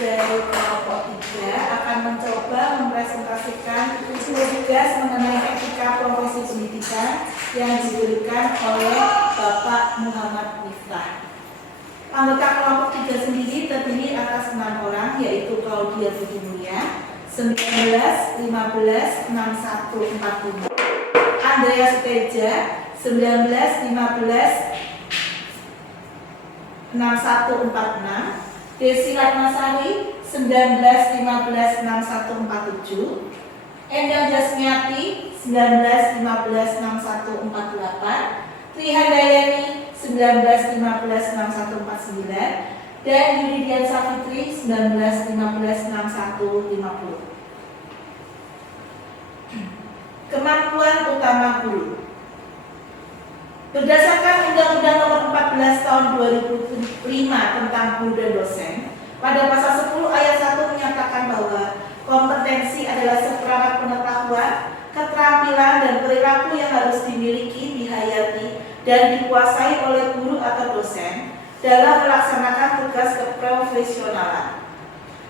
dari kelompok 3 akan mencoba mempresentasikan tugas mengenai etika profesi pendidikan yang diberikan oleh Bapak Muhammad Miftah. Anggota kelompok 3 sendiri terdiri atas 6 orang, yaitu Claudia Budi Mulya, 19, 15, 61, 45, Andrea Suteja, 19, 15, 6146, Desi Ratnasari 19, 15, 6147, Endang Jasmiati 19, 15, 6148, Trihandayani 19, 15, 6149, dan Yulidian Safitri 19, 15, 6150. Kemampuan utama guru. Berdasarkan Undang-Undang Nomor 14 Tahun 2005 tentang Guru dan Dosen, pada pasal 10 ayat 1 menyatakan bahwa kompetensi adalah seperangkat pengetahuan, keterampilan, dan perilaku yang harus dimiliki, dihayati, dan dikuasai oleh guru atau dosen dalam melaksanakan tugas keprofesionalan.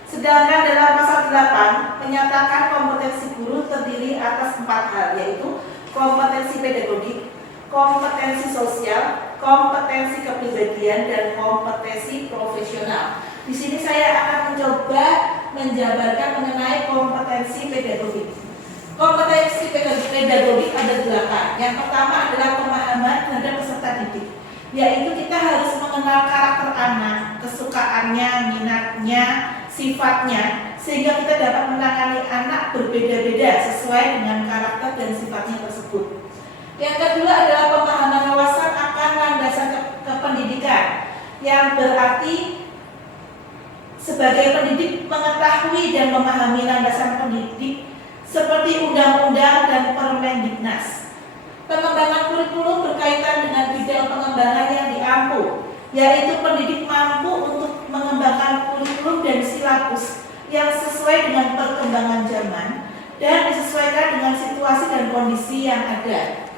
Sedangkan dalam pasal 8 menyatakan kompetensi guru terdiri atas 4 hal, yaitu kompetensi pedagogik, kompetensi sosial, kompetensi kepribadian, dan kompetensi profesional. Di sini saya akan mencoba menjabarkan mengenai kompetensi pedagogik. Kompetensi pedagogik ada 8. Yang pertama adalah pemahaman terhadap peserta didik, yaitu kita harus mengenal karakter anak, kesukaannya, minatnya, sifatnya, sehingga kita dapat menangani anak berbeda-beda sesuai dengan karakter dan sifatnya tersebut. Yang kedua adalah pemahaman wawasan akan landasan kependidikan, yang berarti sebagai pendidik mengetahui dan memahami landasan pendidik seperti undang-undang dan Permendiknas. Pengembangan kurikulum berkaitan dengan bidang pengembangan yang diampu, yaitu pendidik mampu untuk mengembangkan kurikulum dan silabus yang sesuai dengan perkembangan zaman dan disesuaikan dengan situasi dan kondisi yang ada.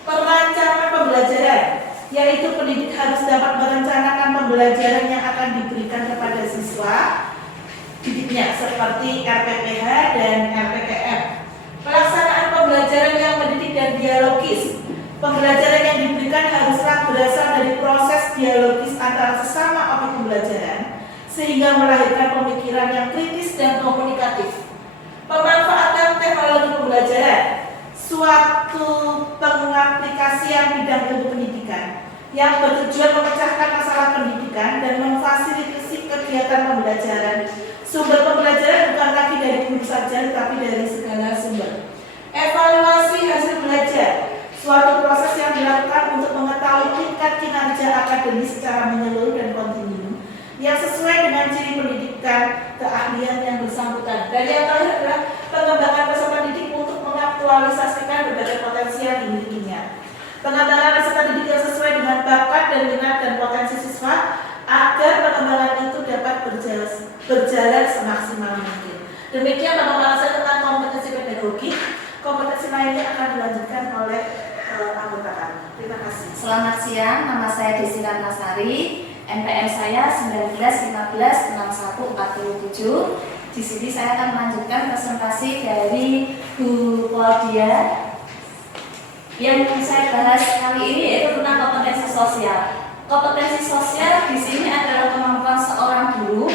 Perencanaan pembelajaran, yaitu pendidik harus dapat merencanakan pembelajaran yang akan diberikan kepada siswa didiknya seperti RPPH dan RPTM. Pelaksanaan pembelajaran yang mendidik dan dialogis. Pembelajaran yang diberikan haruslah berasal dari proses dialogis antara sesama objek pembelajaran sehingga melahirkan pemikiran yang kritis dan komunikatif. Pemanfaatan teknologi pembelajaran, suatu pengaplikasian bidang ilmu pendidikan yang bertujuan memecahkan masalah pendidikan dan memfasilitasi kegiatan pembelajaran. Sumber pembelajaran bukan lagi dari guru saja, tetapi dari segala sumber. Evaluasi hasil belajar, suatu proses yang dilakukan untuk mengetahui tingkat kinerja akademis secara menyeluruh dan kontinu yang sesuai dengan ciri pendidikan keahlian yang bersangkutan. Dan yang terakhir adalah pengembangan peserta didik untuk mengaktualisasikan berbagai potensi yang dimilikinya. Pengembangan peserta didik yang sesuai dengan bakat dan minat dan potensi siswa agar pengembangan itu dapat berjalan semaksimal mungkin. Demikian pembahasan tentang kompetensi pedagogik. Kompetensi lainnya akan dilanjutkan oleh anggota kami. Terima kasih. Selamat siang, nama saya Desi Ratnasari, NPM saya 19, 15, 61, 47. Di sini saya akan melanjutkan presentasi dari Bu Claudia. Yang saya bahas kali ini yaitu tentang kompetensi sosial. Kompetensi sosial di sini adalah kemampuan seorang guru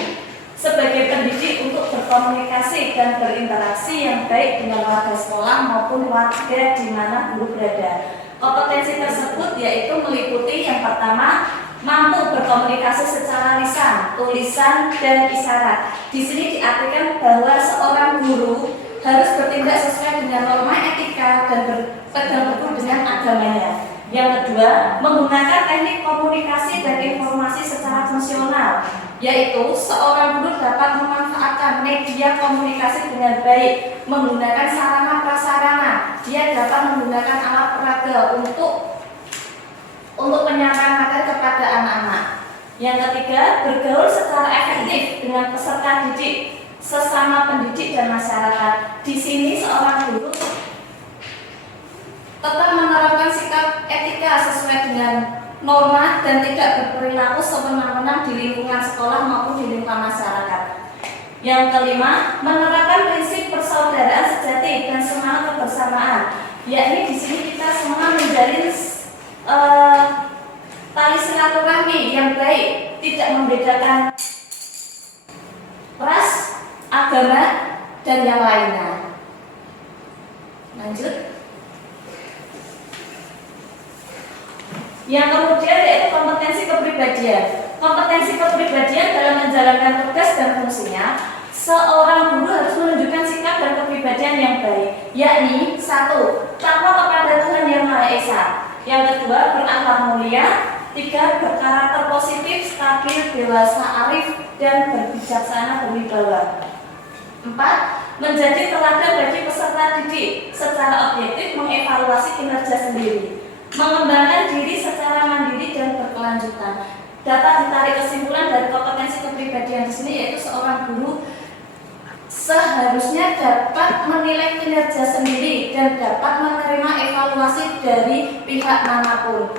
sebagai pendidik untuk berkomunikasi dan berinteraksi yang baik dengan warga sekolah maupun warga di mana guru berada. Kompetensi tersebut yaitu meliputi yang pertama, mampu berkomunikasi secara lisan, tulisan, dan isyarat. Di sini diartikan bahwa seorang guru harus bertindak sesuai dengan norma etika dan berpegang teguh dengan agamanya. Yang kedua, menggunakan teknik komunikasi dan informasi secara fungsional, yaitu seorang guru dapat memanfaatkan media komunikasi dengan baik, menggunakan sarana prasarana. Dia dapat menggunakan alat peraga untuk penyampaian materi kepada anak-anak. Yang ketiga, bergaul secara efektif dengan peserta didik, sesama pendidik dan masyarakat. Di sini seorang guru tetap menerapkan sikap etika sesuai dengan norma dan tidak berperilaku sewenang-wenang di lingkungan sekolah maupun di lingkungan masyarakat. Yang kelima, menerapkan prinsip persaudaraan sejati dan semangat kebersamaan. Yakni di sini kita semua menjalin tali silaturahmi yang baik, tidak membedakan ras, agama, dan yang lainnya. Lanjut. Yang kemudian yaitu kompetensi kepribadian. Kompetensi kepribadian dalam menjalankan tugas dan fungsinya, seorang guru harus menunjukkan sikap dan kepribadian yang baik, yakni 1. Takwa kepada Tuhan Yang Maha Esa. Yang kedua, berakhlak mulia. 3. Berkarakter positif, stabil, dewasa, arif, dan berbijaksana berwibawa. 4. Menjadi teladan bagi peserta didik, secara objektif mengevaluasi kinerja sendiri, mengembangkan diri secara mandiri dan berkelanjutan. Dapat ditarik kesimpulan dari kompetensi kepribadian di sini yaitu seorang guru seharusnya dapat menilai kinerja sendiri dan dapat menerima evaluasi dari pihak manapun.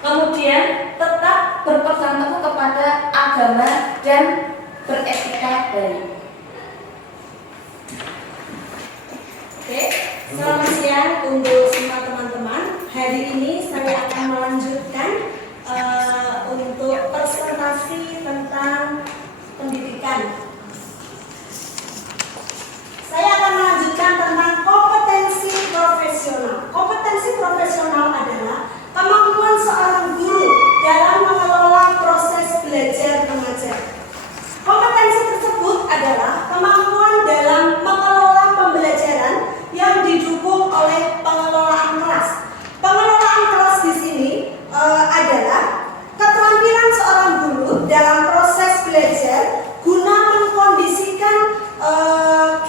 Kemudian tetap berpegang teguh kepada agama dan beretika baik. Oke, selamat siang untuk semua teman-teman. Hari ini saya akan melanjutkan untuk presentasi tentang pendidikan. Saya akan melanjutkan tentang kompetensi profesional. Kompetensi profesional adalah kemampuan seorang guru dalam mengelola proses belajar mengajar. Kompetensi tersebut adalah kemampuan dalam mengelola pembelajaran yang didukung oleh pengelolaan kelas. Pengelolaan kelas di sini adalah keterampilan seorang guru dalam proses belajar guna mengkondisikan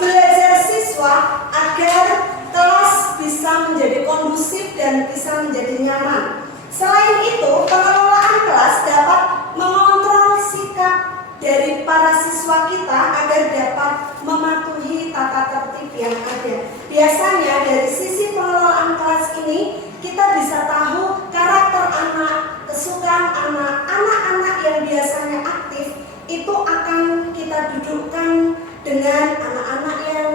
belajar siswa agar kelas bisa menjadi kondusif dan bisa menjadi nyaman. Selain itu, pengelolaan kelas dapat mengontrol sikap dari para siswa kita agar dapat mematuhi tata tertib yang ada. Biasanya dari sisi pengelolaan kelas ini kita bisa tahu karakter anak, kesukaan anak, anak-anak yang biasanya aktif itu akan kita dudukkan dengan anak-anak yang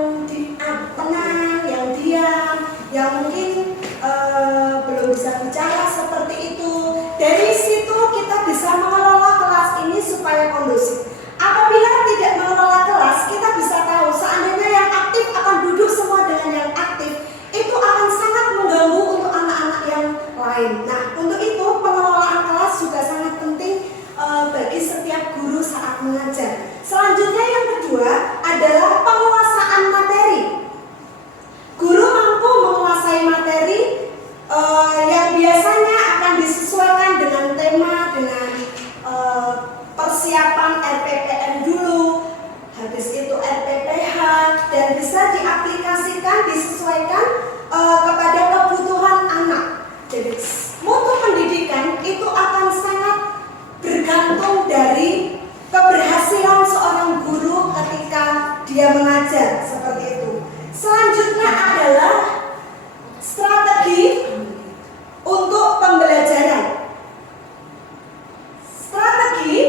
tenang, yang diam, yang mungkin belum bisa bicara seperti itu. Dari situ kita bisa mengelola kelas ini supaya kondusif. Apabila tidak mengelola kelas, kita bisa tahu seandainya yang aktif akan duduk semua dengan yang aktif, itu akan sangat mengganggu untuk anak-anak yang lain. Nah, untuk itu pengelolaan kelas juga sangat penting bagi setiap guru saat mengajar. Selanjutnya yang kedua adalah penguasaan materi. Guru mampu menguasai materi yang biasanya akan disesuaikan dengan tema, dengan persiapan RPPM dulu, habis itu RPPH, dan bisa diaplikasikan, disesuaikan kepada kebutuhan anak. Jadi mutu pendidikan itu akan sangat bergantung dari keberhasilan seorang guru ketika dia mengajar, seperti itu. Selanjutnya adalah strategi untuk pembelajaran. Strategi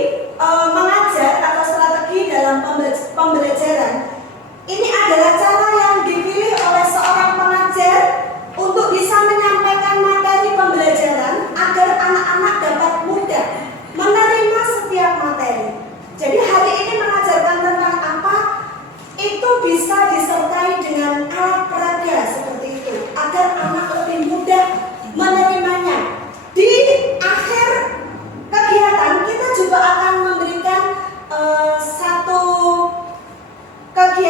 mengajar atau strategi dalam pembelajaran ini adalah cara yang dipilih oleh seorang pengajar untuk bisa menyampaikan materi pembelajaran agar anak-anak dapat mudah menerima setiap materi. Jadi hari ini mengajarkan tentang apa, itu bisa disertai dengan alat peraga seperti itu agar anak lebih mudah menerimanya. Di akhir kegiatan kita juga akan memberikan satu kegiatan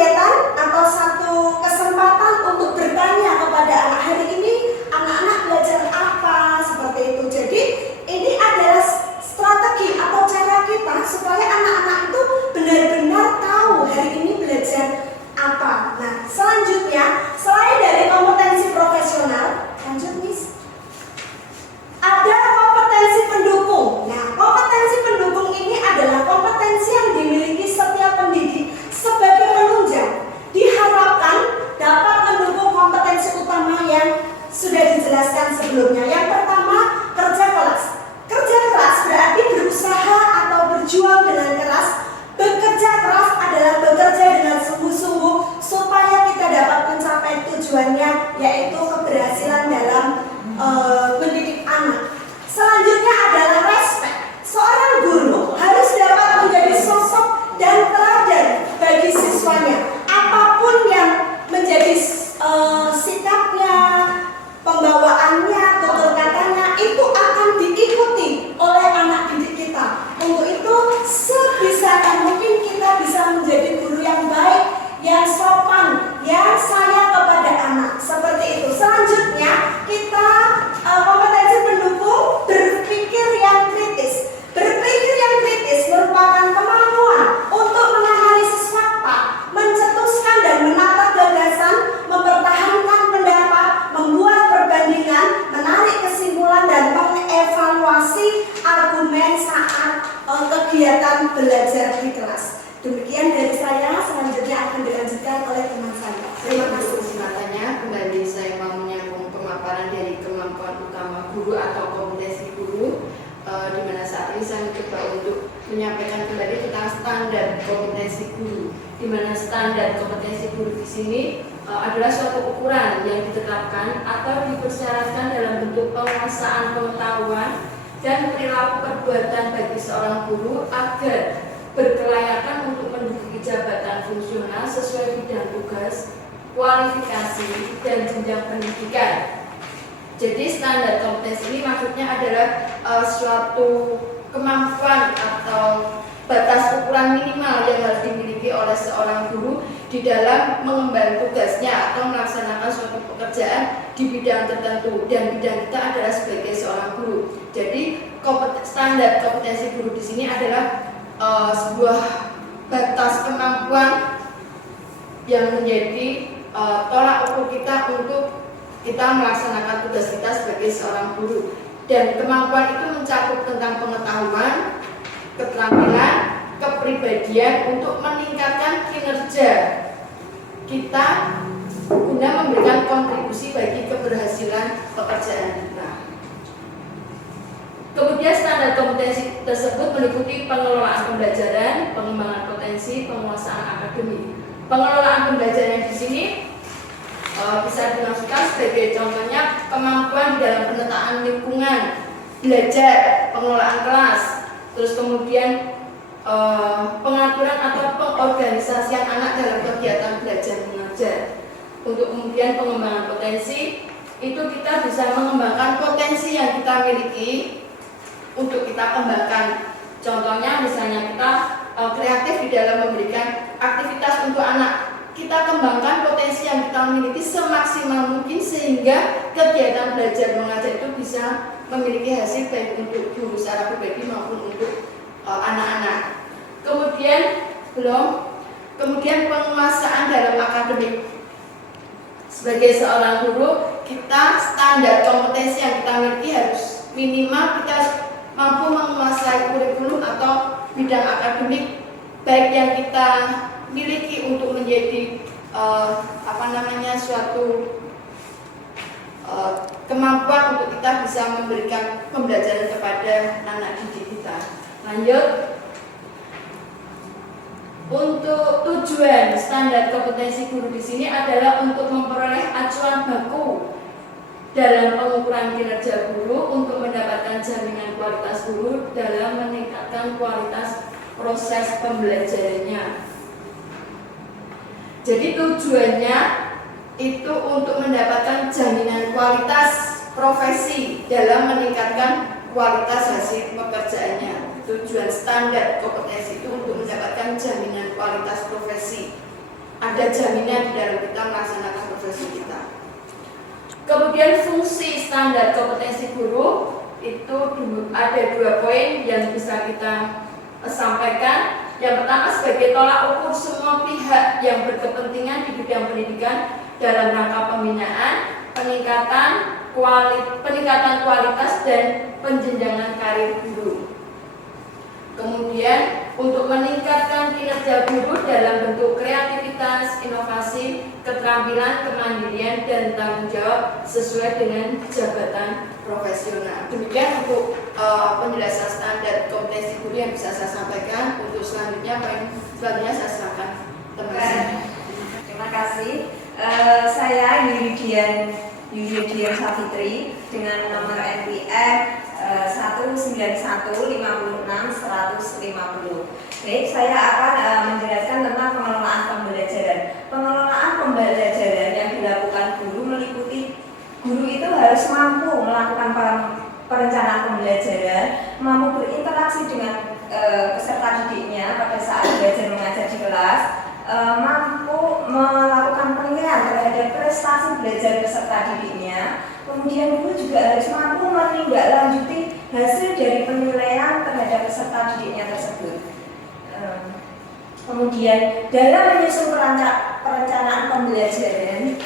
standar kompetensi guru, di mana standar kompetensi guru di sini adalah suatu ukuran yang ditetapkan atau dipersyaratkan dalam bentuk penguasaan pengetahuan dan perilaku perbuatan bagi seorang guru agar berkelayakan untuk menduduki jabatan fungsional sesuai bidang tugas, kualifikasi, dan jenjang pendidikan. Jadi standar kompetensi ini maksudnya adalah suatu kemampuan atau batas ukuran minimal yang harus dimiliki oleh seorang guru di dalam mengemban tugasnya atau melaksanakan suatu pekerjaan di bidang tertentu, dan bidang kita adalah sebagai seorang guru. Jadi standar kompetensi guru di sini adalah sebuah batas kemampuan yang menjadi tolak ukur kita untuk kita melaksanakan tugas kita sebagai seorang guru. Dan kemampuan itu mencakup tentang pengetahuan, keterampilan, kepribadian untuk meningkatkan kinerja kita guna memberikan kontribusi bagi keberhasilan pekerjaan kita. Kemudian standar kompetensi tersebut meliputi pengelolaan pembelajaran, pengembangan potensi, penguasaan akademik. Pengelolaan pembelajaran di sini bisa dimaksudkan sebagai contohnya kemampuan di dalam penataan lingkungan belajar, pengelolaan kelas, terus kemudian pengaturan atau pengorganisasian anak dalam kegiatan belajar mengajar. Untuk kemudian pengembangan potensi, itu kita bisa mengembangkan potensi yang kita miliki untuk kita kembangkan. Contohnya misalnya kita kreatif di dalam memberikan aktivitas untuk anak. Kita kembangkan potensi yang kita miliki semaksimal mungkin sehingga kegiatan belajar mengajar itu bisa memiliki hasil baik untuk guru secara pribadi maupun untuk anak-anak. Kemudian penguasaan dalam akademik. Sebagai seorang guru, kita standar kompetensi yang kita miliki harus minimal kita mampu menguasai kurikulum atau bidang akademik baik yang kita miliki untuk menjadi suatu kemampuan untuk kita bisa memberikan pembelajaran kepada anak didik kita. Lanjut, untuk tujuan standar kompetensi guru di sini adalah untuk memperoleh acuan baku dalam pengukuran kinerja guru untuk mendapatkan jaminan kualitas guru dalam meningkatkan kualitas proses pembelajarannya. Jadi tujuannya itu untuk mendapatkan jaminan kualitas profesi dalam meningkatkan kualitas hasil pekerjaannya. Tujuan standar kompetensi itu untuk mendapatkan jaminan kualitas profesi. Ada jaminan di dalam kita melaksanakan profesi kita. Kemudian fungsi standar kompetensi guru itu ada 2 poin yang bisa kita sampaikan. Yang pertama, sebagai tolak ukur semua pihak yang berkepentingan di bidang pendidikan dalam rangka pembinaan, peningkatan kualitas dan penjenjangan karir guru. Kemudian untuk meningkatkan kinerja guru dalam bentuk kreativitas, inovasi, keterampilan, kemandirian, dan tanggung jawab sesuai dengan jabatan profesional. Demikian untuk penjelasan standar kompetensi guru yang bisa saya sampaikan. Untuk selanjutnya, saya serahkan teman saya. Terima kasih. Saya Yuridian Safitri dengan nomor NPM 19156-150. Baik, saya akan menjelaskan tentang pengelolaan pembelajaran. Pengelolaan pembelajaran yang dilakukan guru meliputi guru itu harus mampu melakukan perencanaan pembelajaran, mampu berinteraksi dengan peserta didiknya pada saat belajar mengajar di kelas, mampu melakukan penilaian terhadap prestasi belajar peserta didiknya. Kemudian guru juga harus mampu menindaklanjuti hasil dari penilaian terhadap peserta didiknya tersebut. Kemudian dalam menyusun perencanaan pembelajaran,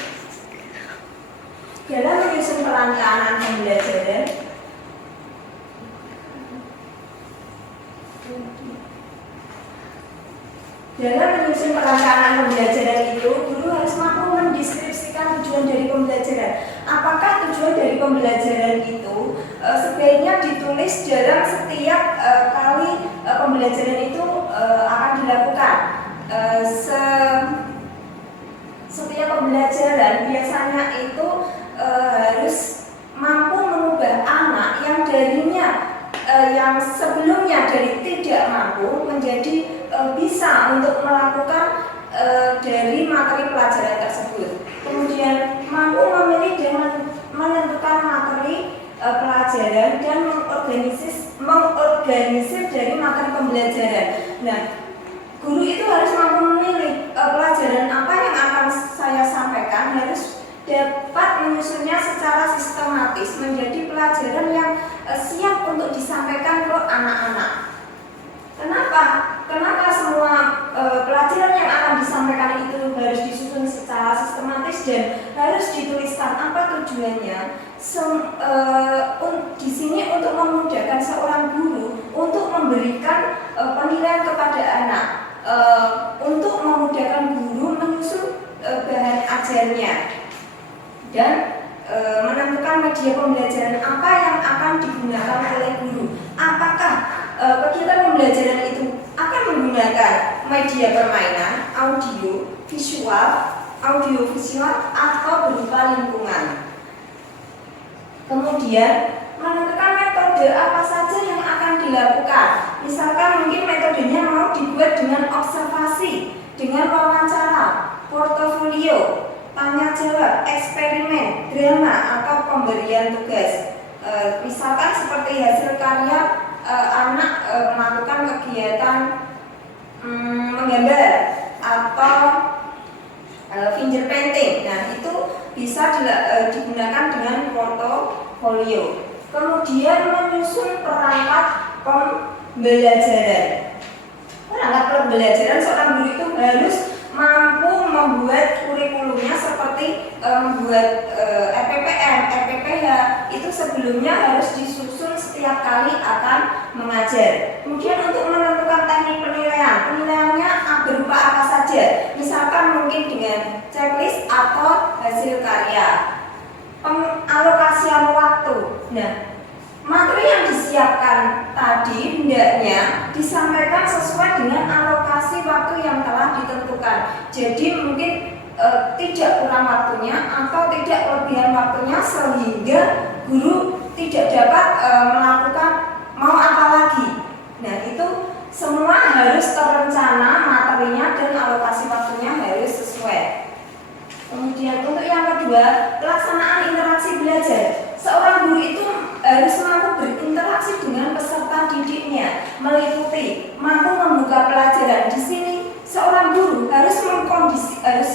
itu, guru harus mampu mendeskripsikan tujuan dari pembelajaran. Apakah tujuan dari pembelajaran itu sebaiknya ditulis dalam setiap kali pembelajaran itu akan untuk melakukan dari materi pelajaran tersebut. Kemudian mampu memilih dan menentukan materi pelajaran dan mengorganisir dari materi pembelajaran. Nah, guru itu harus mampu memilih pelajaran apa yang akan saya sampaikan, harus dapat menyusunnya secara sistematis menjadi pelajaran yang siap untuk disampaikan ke anak-anak. Kenapa semua pelajaran yang akan disampaikan itu harus disusun secara sistematis dan harus dituliskan? Apa tujuannya? Di sini untuk memudahkan seorang guru untuk memberikan penilaian kepada anak, untuk memudahkan guru menyusun bahan ajarnya dan menentukan media pembelajaran apa yang akan digunakan oleh guru. Apakah kegiatan pembelajaran itu akan menggunakan media permainan, audio visual atau berupa lingkungan. Kemudian menentukan metode apa saja yang akan dilakukan. Misalkan mungkin metodenya mau dibuat dengan observasi, dengan wawancara, portofolio, tanya jawab, eksperimen, drama atau pemberian tugas. Misalkan seperti hasil karya anak melakukan kegiatan menggambar atau finger painting. Nah, itu bisa digunakan dengan portofolio. Kemudian menyusun perangkat pembelajaran. Perangkat pembelajaran seorang guru itu harus mampu membuat kurikulumnya seperti membuat RPPM, RPPH itu sebelumnya harus disusun setiap kali akan mengajar. Kemudian untuk menentukan teknik penilaiannya berupa apa saja, misalkan mungkin dengan checklist atau hasil karya. Pengalokasian waktu. Nah, materi yang disiapkan tadi hendaknya disampaikan sesuai dengan alokasi waktu yang telah ditentukan. Jadi mungkin tidak kurang waktunya atau tidak kelebihan waktunya sehingga guru tidak dapat melakukan mau apa lagi. Nah, itu semua harus terencana materinya dan alokasi waktunya harus sesuai. Kemudian untuk yang kedua, pelaksanaan interaksi belajar. Seorang guru itu harus mampu berinteraksi dengan peserta didiknya, meliputi, mampu membuka pelajaran. Di sini seorang guru harus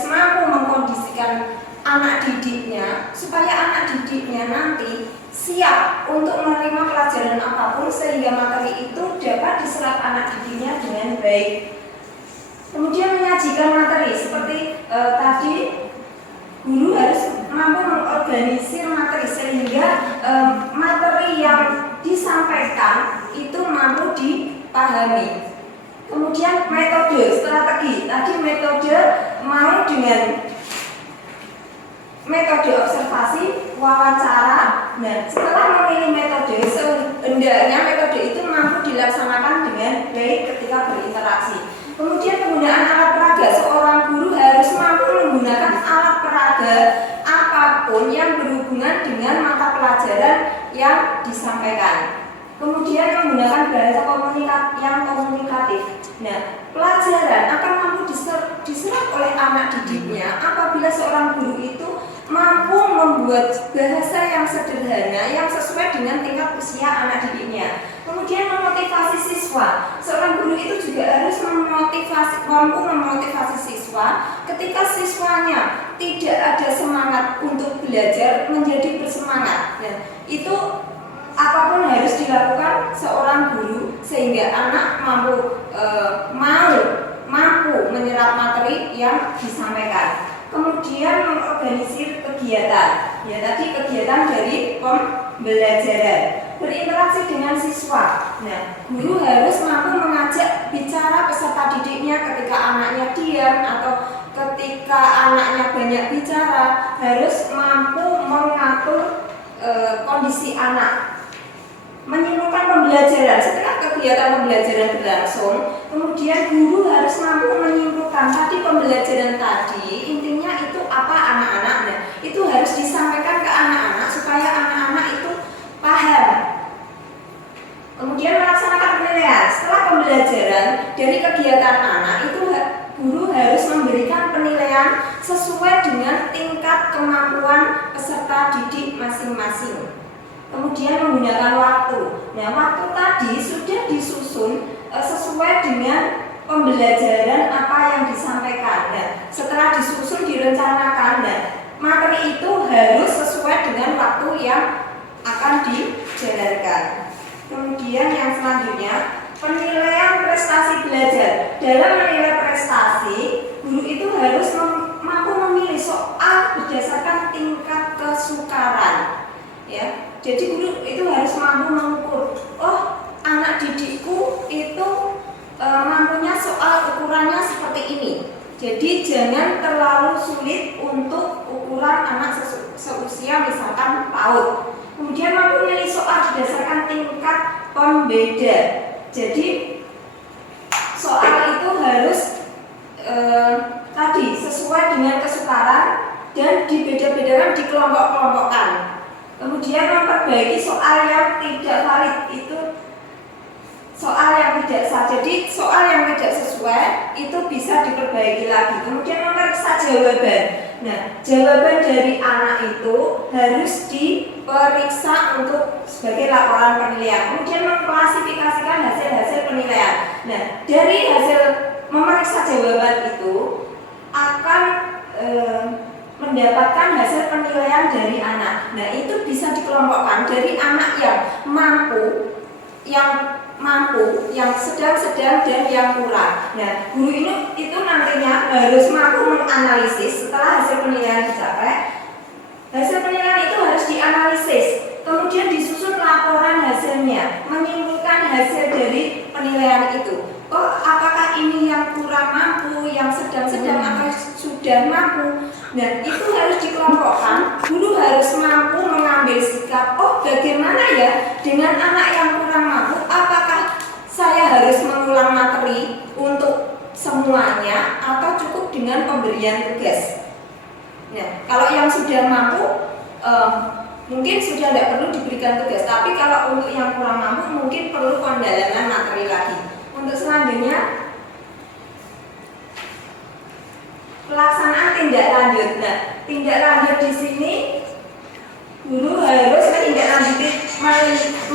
mampu mengkondisikan anak didiknya supaya anak didiknya nanti siap untuk menerima pelajaran apapun sehingga materi itu dapat diserap anak didiknya dengan baik. Kemudian menyajikan materi seperti tadi, guru harus mampu mengorganisir materi sehingga materi yang disampaikan itu mampu dipahami. Kemudian metode, strategi. Tadi metode mau dengan metode observasi, wawancara. Nah, setelah memilih metode, hendaknya metode itu mampu dilaksanakan dengan baik ketika berinteraksi. Kemudian penggunaan alat peraga. Seorang guru harus mampu menggunakan alat peraga apapun yang berhubungan dengan mata pelajaran yang disampaikan. Kemudian menggunakan bahasa yang komunikatif. Nah, pelajaran akan mampu diserap oleh anak didiknya apabila seorang guru itu mampu membuat bahasa yang sederhana yang sesuai dengan tingkat usia anak didiknya. Kemudian memotivasi siswa. Seorang guru itu juga harus mampu memotivasi siswa ketika siswanya tidak ada semangat untuk belajar menjadi bersemangat. Nah, itu apapun harus dilakukan seorang guru sehingga anak mampu menyerap materi yang disampaikan. Kemudian mengorganisir kegiatan. Ya, tadi kegiatan dari pembelajaran. Berinteraksi dengan siswa. Nah, guru harus mampu mengajak bicara peserta didiknya ketika anaknya diam atau ketika anaknya banyak bicara, harus mampu mengatur kondisi anak. Menyimpulkan pembelajaran. Setelah kegiatan pembelajaran berlangsung, kemudian guru harus mampu menyimpulkan tadi pembelajaran tadi intinya itu apa anak-anak. Nah, itu harus disampaikan ke anak-anak supaya anak-anak itu paham. Kemudian melaksanakan penilaian. Setelah pembelajaran dari kegiatan anak itu penilaian sesuai dengan tingkat kemampuan peserta didik masing-masing. Kemudian menggunakan waktu. Nah, waktu tadi sudah disusun sesuai dengan pembelajaran apa yang disampaikan. Nah, setelah disusun direncanakan, dan materi itu harus sesuai dengan waktu yang akan dijalankan. Kemudian yang selanjutnya, penilaian prestasi belajar. Dalam menilai prestasi, guru itu harus mampu memilih soal berdasarkan tingkat kesukaran. Ya, jadi guru itu harus mampu mengukur. Oh, anak didikku itu mampunya soal ukurannya seperti ini. Jadi jangan terlalu sulit untuk ukuran anak seusia misalkan PAUD. Kemudian mampu memilih soal berdasarkan tingkat pembeda. Jadi soal itu harus tadi sesuai dengan kesukaran dan dibeda-bedakan, dikelompok-kelompokkan. Kemudian memperbaiki soal yang tidak valid, itu soal yang tidak sah. Jadi soal yang tidak sesuai itu bisa diperbaiki lagi. Kemudian memeriksa jawaban. Nah, jawaban dari anak itu harus diperiksa untuk sebagai laporan penilaian. Kemudian mengklasifikasikan hasil-hasil penilaian. Nah, dari hasil memeriksa jawaban itu akan mendapatkan hasil penilaian dari anak. Nah, itu bisa dikelompokkan dari anak yang mampu, yang sedang-sedang, dan yang kurang. Nah, guru ini itu nantinya harus mampu menganalisis setelah hasil penilaian dicapai. Hasil penilaian itu harus dianalisis, kemudian disusun laporan hasilnya, menyimpulkan hasil dari penilaian itu. Oh, apakah ini yang kurang mampu, yang sedang-sedang, atau sudah mampu? Nah, itu harus dikelompokkan. Guru harus mampu mengambil sikap. Oh, bagaimana ya dengan anak yang kurang mampu? Apakah saya harus mengulang materi untuk semuanya atau cukup dengan pemberian tugas? Nah, kalau yang sudah mampu mungkin sudah tidak perlu diberikan tugas. Tapi kalau untuk yang kurang mampu mungkin perlu pendalaman materi lagi. Untuk selanjutnya, pelaksanaan tindak lanjut. Nah, tindak lanjut di sini guru harus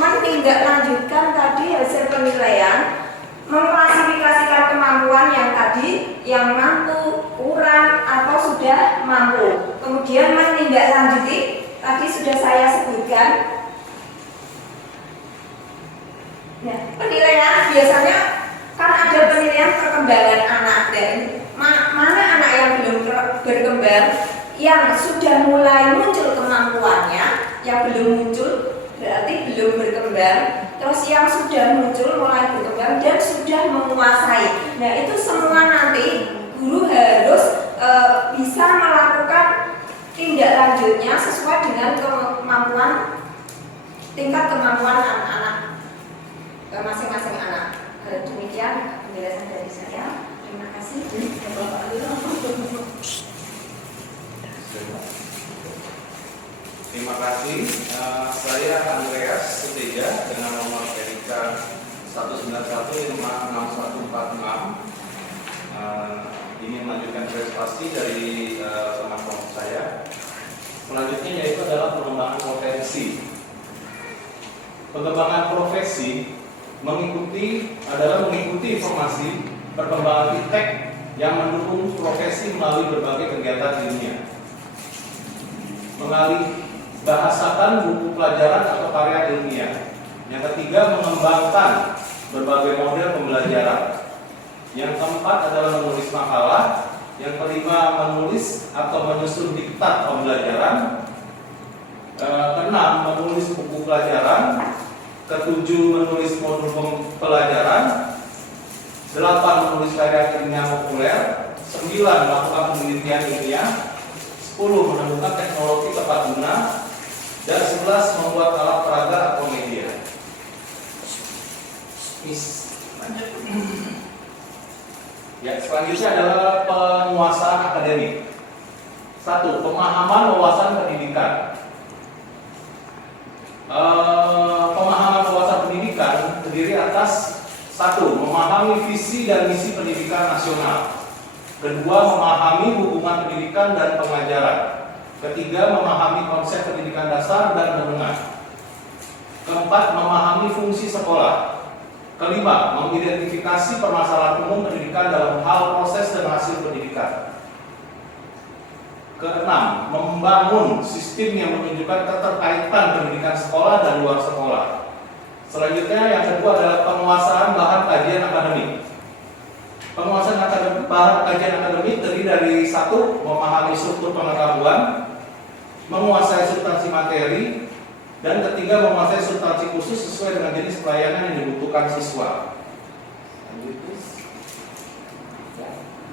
menindaklanjutkan tadi hasil penilaian, mengklasifikasikan kemampuan yang tadi, yang mampu, kurang, atau sudah mampu. Kemudian menindaklanjuti, tadi sudah saya sebutkan. Nah, penilaian biasanya kan ada penilaian perkembangan anak, dan mana anak yang belum berkembang, yang sudah mulai muncul kemampuannya, yang belum muncul berarti belum berkembang, terus yang sudah muncul mulai berkembang dan sudah menguasai. Nah, itu semua nanti guru harus bisa melakukan tindak lanjutnya sesuai dengan kemampuan, tingkat kemampuan anak-anak masing-masing anak. Demikian penjelasan dari saya. Terima kasih. Terima kasih. Saya Andreas Suteja dengan nomor NIK 191566146. Ini melanjutkan prestasi dari teman kelompok saya. Selanjutnya yaitu adalah pengembangan potensi. Pengembangan profesi mengikuti informasi perkembangan iptek yang mendukung profesi melalui berbagai kegiatan ilmiah. Mengalih bahasakan buku pelajaran atau karya ilmiah. Yang ketiga, mengembangkan berbagai model pembelajaran. Yang keempat adalah menulis makalah. Yang kelima, menulis atau menyusun diktat pembelajaran. Keenam, menulis buku pelajaran. Ketujuh, menulis modul pelajaran. 8, menulis karya ilmiah populer. 9, melakukan penelitian ilmiah. 10, menemukan teknologi tepat guna. Dan 11, membuat alat peraga atau media. Ya, selanjutnya adalah penguasaan akademik. 1. Pemahaman wawasan pendidikan. Pemahaman wawasan pendidikan terdiri atas 1. Memahami visi dan misi pendidikan nasional. Kedua, memahami hubungan pendidikan dan pengajaran. Ketiga, memahami konsep pendidikan dasar dan menengah. Keempat, memahami fungsi sekolah. Kelima, mengidentifikasi permasalahan umum pendidikan dalam hal proses dan hasil pendidikan. Keenam, membangun sistem yang menunjukkan keterkaitan pendidikan sekolah dan luar sekolah. Selanjutnya, yang kedua adalah penguasaan bahan kajian akademik. Penguasaan bahan kajian akademik terdiri dari satu, memahami struktur pengetahuan, menguasai substansi materi, dan ketiga, menguasai substansi khusus sesuai dengan jenis pelayanan yang dibutuhkan siswa.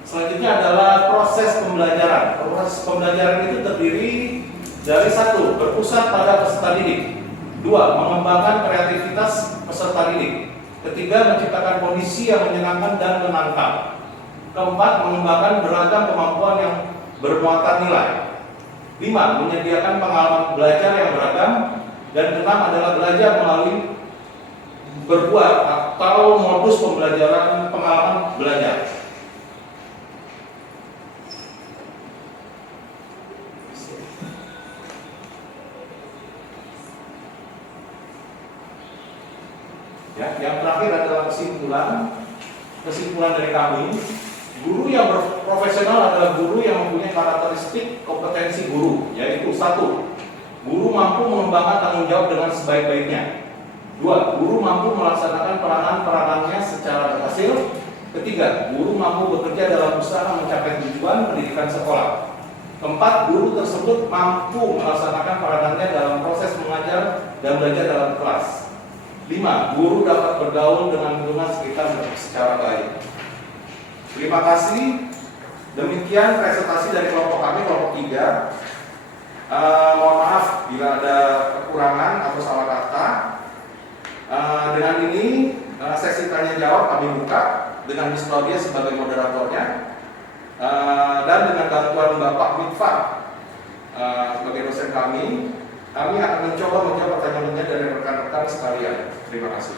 Selanjutnya adalah proses pembelajaran. Proses pembelajaran itu terdiri dari satu, berpusat pada peserta didik. Dua, mengembangkan kreativitas peserta didik. Ketiga, menciptakan kondisi yang menyenangkan dan menantang. Keempat, mengembangkan beragam kemampuan yang bermuatan nilai. Lima, menyediakan pengalaman belajar yang beragam. Dan keenam adalah belajar melalui berbuat atau modus pembelajaran pengalaman belajar. Ya, yang terakhir adalah kesimpulan dari kami. Guru yang berprofesional adalah guru yang mempunyai karakteristik kompetensi guru, yaitu satu, guru mampu mengembangkan tanggung jawab dengan sebaik-baiknya. Dua, guru mampu melaksanakan peranan-peranannya secara berhasil. Ketiga, guru mampu bekerja dalam usaha mencapai tujuan pendidikan sekolah. Keempat, guru tersebut mampu melaksanakan peranannya dalam proses mengajar dan belajar dalam kelas. Lima, guru dapat bergaul dengan lingkungan sekitar secara baik. Terima kasih. Demikian presentasi dari kelompok kami, kelompok 3. Mohon maaf bila ada kekurangan atau salah kata. Dengan ini sesi tanya jawab kami buka dengan Miss Claudia sebagai moderatornya, dan dengan bantuan Bapak Mitfa sebagai dosen kami akan mencoba menjawab pertanyaan-pertanyaan dari rekan-rekan sekalian. Terima kasih.